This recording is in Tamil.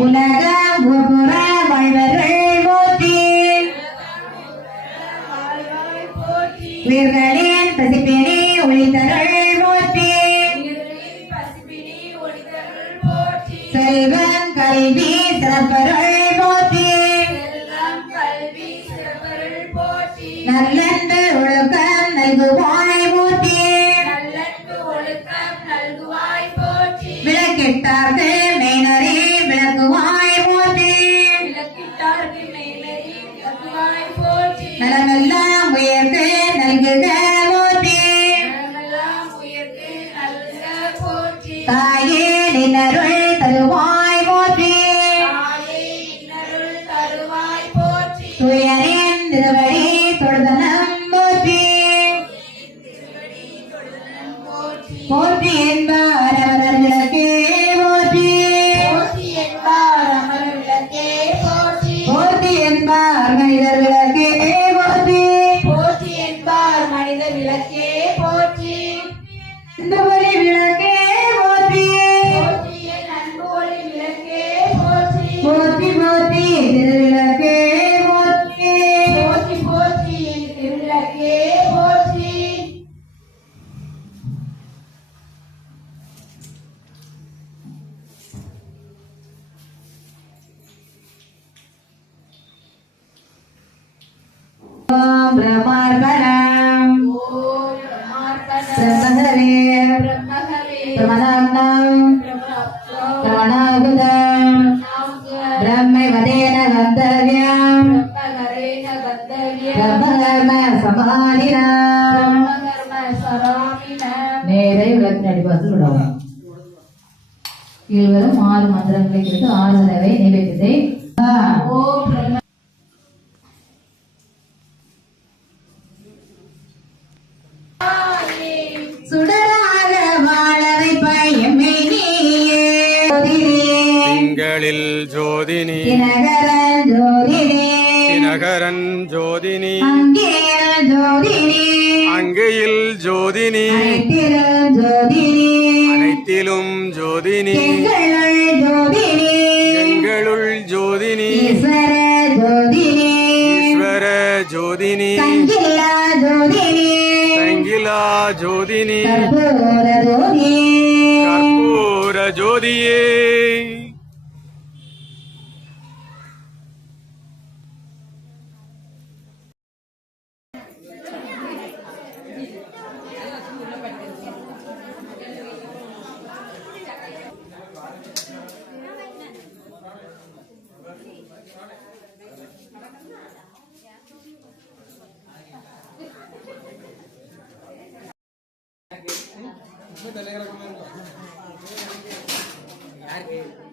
உலகம் புற வாழ்வர்கள் போற்றி உயிர்களின் பசிப்பினி ஒளித்தருள் போற்றி செல்வம் கல்வி சிறப்பருள் போற்றி நல்லன்பு ஒழுக்கம் நல்குவாய் போற்றி விளக்கிட்டார்க்கு மேனரே விளக்குவாய் போற்றி நலமெல்லாம் உயர்த்து நல்குக போற்றி தாயே நின்னருள் தருவாய் போற்றி துயரின் திருவடி தொழுதனம் போற்றி என்பார் அமரர் விளக்கே போற்றி என்பார் மனிதர் விளக்கே போற்றி இந்த ஒளி விளக்கே போற்றி போற்றி திருவிளக்கே போற்றி ஓம் பிரம்மார்ப்பணம் பிரம்மஹவே பிரமணாம்னம் பிரமணாகுதம் பிரம்மைவதேன கந்தவ்யம் பிரம்மகர்ம சமாதினம் நேரை விளக்கின் அடிவாசல் விடவும் கீழ்வரும் 6 மந்திரங்களை குறித்து 6 தடவை நைவேத்தியத்தை சுடராக வாழவை பயமே நீயே திங்களில் ஜோதினி தினகரன் ஜோதினி அங்கையில் ஜோதினி அனைத்திலும் ஜோதினி எங்களுள் ஜோதினி ஈஸ்வர ஜோதினி சங்கிலா ஜோதினி கற்பூர ஜோதியே யாருக்கு